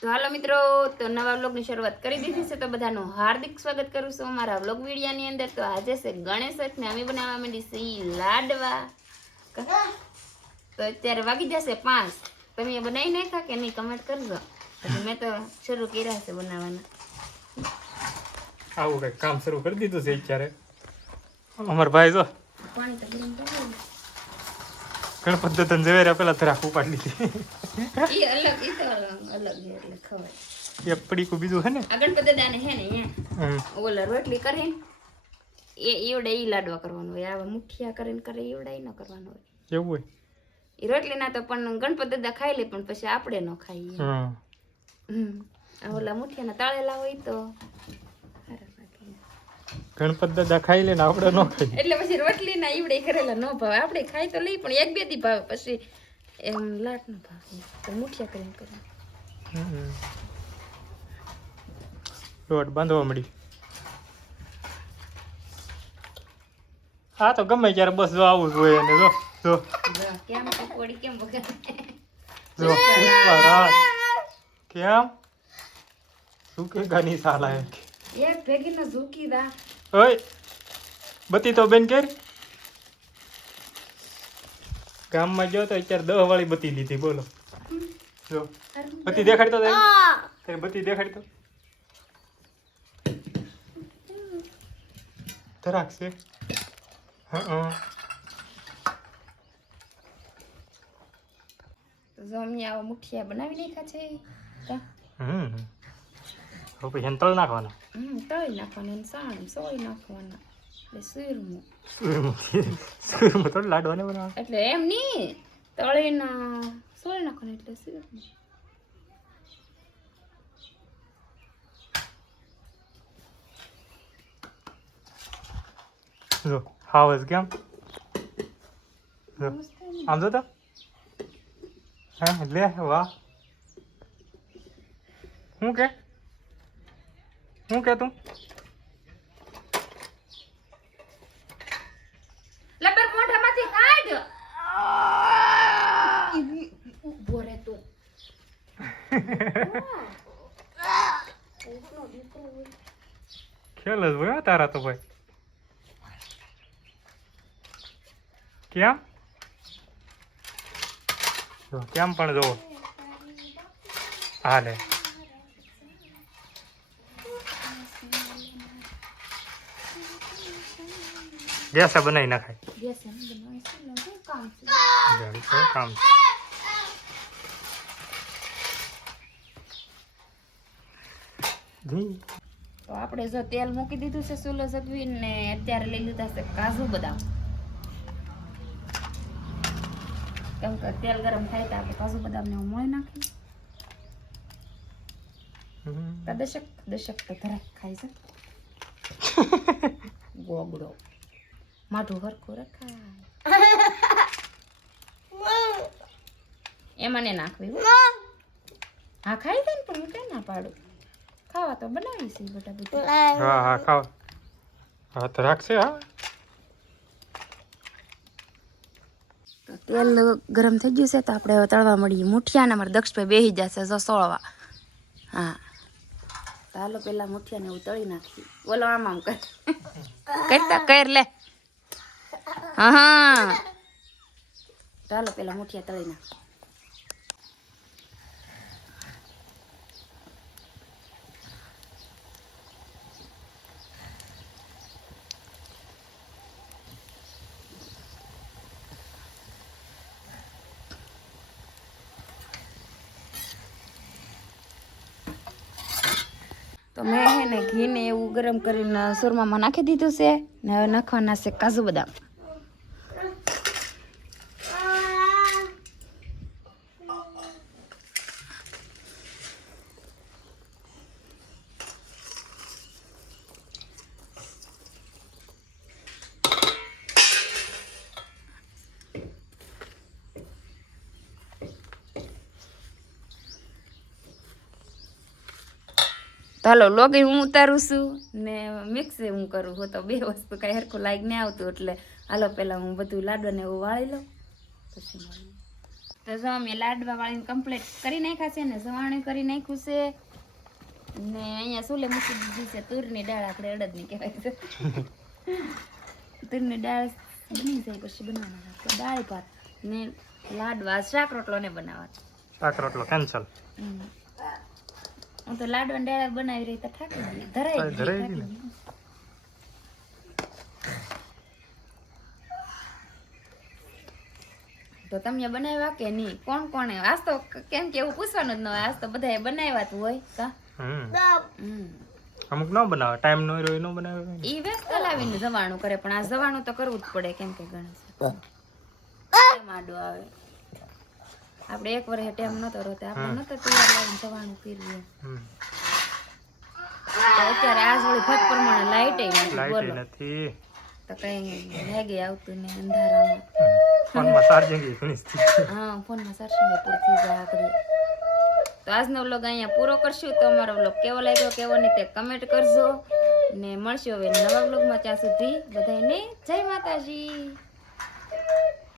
તો હાલો મિત્રો, તો નવા વ્લોગની શરૂઆત કરી દીધી છે. તો બધાનું હાર્દિક સ્વાગત કરું છું અમારા વ્લોગ વિડીયોની અંદર. તો આજે છે ગણેશ ને અમે બનાવવા માંડી છે લાડવા. તો અત્યારે વાગી જશે 5. તમે બનાવી નાખ્યા કે નહીં કમેન્ટ કરજો. મેં તો શરૂ કર્યા છે બનાવવાના. આવું કઈ કામ શરૂ કરી દીધું છે અત્યારે. અમાર ભાઈ જો પાણી તો ગરમ કરી ગણપત દાદાને જવેરા પેલા ધરાક ઉપાડી લીધી. ઈ અલગ ઈ તો અલગ છે એટલે ખવાય. એક પડીકું બીજું હે ને આ ગણપત દાદાને હે ને અહીંયા ઓલા રોટલી કરે એ એવડે ઈ લાડવા કરવાનું હોય. આવા મુઠિયા કરીને કરે એવડા ઈ ન કરવાનું હોય. એવું હોય એ રોટલી ના તો પણ ગણપત દાદા ખાઈ લે, પણ પછી આપણે ન ખાઈએ. ઓલા મુઠિયાના તળેલા હોય તો ગણપત દાદા ખાઈ લે ને આપણે ન ખાઈએ. એટલે પછી રોટલી ના ઈવડે કરેલા ન ભાવે. આપણે ખાઈ તો લઈ, પણ એક બે દી ભાવે, પછી એમ લાટ ન ભાવે. તો મુઠિયા કરીને કરે. લોટ બાંધવા મળી. હા તો ગમે ત્યારે બસ જો આવું જ હોય. અને જો જો કેમ પકોડી કેમ વગર જો ઉપર રાત કેમ શું કે ગાની સાલા હે એક ભેગી ન ઝૂકી દા. ઓય બતી તો બેન કેર ગામમાં ગયો તો અત્યારે 10 વાળી બતી લીધી. બોલો જો બતી દેખાડતો તારે બતી દેખાડતો ધરાક છે. હા જો અમે આવા મુઠિયા બનાવી નાખ્યા છે. હવે પછી તળ નાખવાના. તળી નાખવાના અને સાણ સોળી નાખવાના. એટલે સૂરમું સુરમાં થોડું લાડવાને બનાવવા. એટલે એમ નહીં, તળીને સોળી નાખવાના એટલે સૂરમું. જો હાવસ કેમ જો આમ જો તો હા લે વાહ. હું કે તું લબર મોઢામાંથી કાઢ. ઉભો રહે તું. ખેલ જ હોય તારા તો ભાઈ. કેમ જો કેમ પણ જોવો હા લે ગેસા બનાવી નાખાય. ગેસ એમ બનાવે છે ને શું કામ છે? કામ તો આપણે જો તેલ મૂકી દીધું છે સુલો સગવીને, ને અત્યારે લઈ લીધા છે કાજુ બદામ. કેમ કે તેલ ગરમ થાય તો આપણે કાજુ બદામ ને મોઈ નાખીએ. દશક તો ધરાક ખાય છે. ગોગડો માઠું હરખું રખાય એમાં ને નાખવી. હા ખાઈ દે ને, પણ હું કઈ ના પાડું. ખાવા તો બનાવી છે બેટા બધું. હા ખાવ હા તો રાખશે. હા તો તેલ ગરમ થઈ ગયું છે, તો આપણે હવે તળવા મળીએ મુઠિયાને. અમારે દક્ષભાઈ બેસી જશે જો સોળવા. હા તો હાલો પેલા મુઠિયાને એવું તળી નાખી. બોલો આમ કર કરતા કર લે. હા તો હાલો પેલા મુઠિયા તળી નાખ. તો મેં હે ને ઘીને એવું ગરમ કરીને સુરમામાં નાખી દીધું છે ને હવે નાખવાના છે કાજુ બદામ. હાલો લોગી હું ઉતારું છું ને મિક્સી હું કરું છું. તો બે વસ્તુ કઈ હરખું લાગ નહીં આવતું, એટલે હાલો પેલા હું બધું લાડવાને એવું વાળી લઉં પછી. તો જો અમે લાડવા વાળીને કમ્પ્લીટ કરી નાખ્યા છે ને સવાણું કરી નાખ્યું છે ને અહીંયા સુલે મૂકી દીધી છે તુરની દાળ, આપણે અડદની કહેવાય છે. તુરની દાળ બની જાય પછી બનાવવાના તો દાળ ભાત ને લાડવા, શાક રોટલો ને બનાવવા છે. શાક રોટલો કેન્સલ. હું તો લાડવા દાળ બનાવી રહી તો થાકી ગઈ, ધરાઈ ધરાઈ ગઈ. ગઈ. તો તમે બનાવ્યા કે નહીં? કોણ કોણે? આજ તો કેમ કે એવું પૂછવાનું જ ન હોય, આજ તો બધાએ બનાવ્યા જ હોય કા. અમુક ન બનાવે, ટાઈમ ન રહ્યો ન બનાવે. ઈ વ્યસ્ત લાવીને જવાનું કરે, પણ આ જવાનું તો કરવું જ પડે કેમ કે ગણેશ આડો આવે. આપણે એક વર્ષે ટાઈમ નતો રહેતો, આપણે નતો તૈયાર લાવીને જવાનું કર્યું. તો અત્યારે આ થોડી ભટ પ્રમાણે લાઈટ બોલો નથી તો કઈ લાગે આવતું ને અંધારામાં. ફોનમાં ચાર્જિંગ ફિનિશ થઈ ગયું. હા, ફોનમાં ચાર્જિંગ પૂરું થઈ જાય આપણે. તો આજનો વ્લોગ અહીંયા પૂરો કરશું. તો અમારો વ્લોગ કેવો લાગ્યો કેવો નહીં તે કમેન્ટ કરજો ને મળશું હવે નવા વ્લોગમાં. ત્યાં સુધી બધાને જય માતાજી.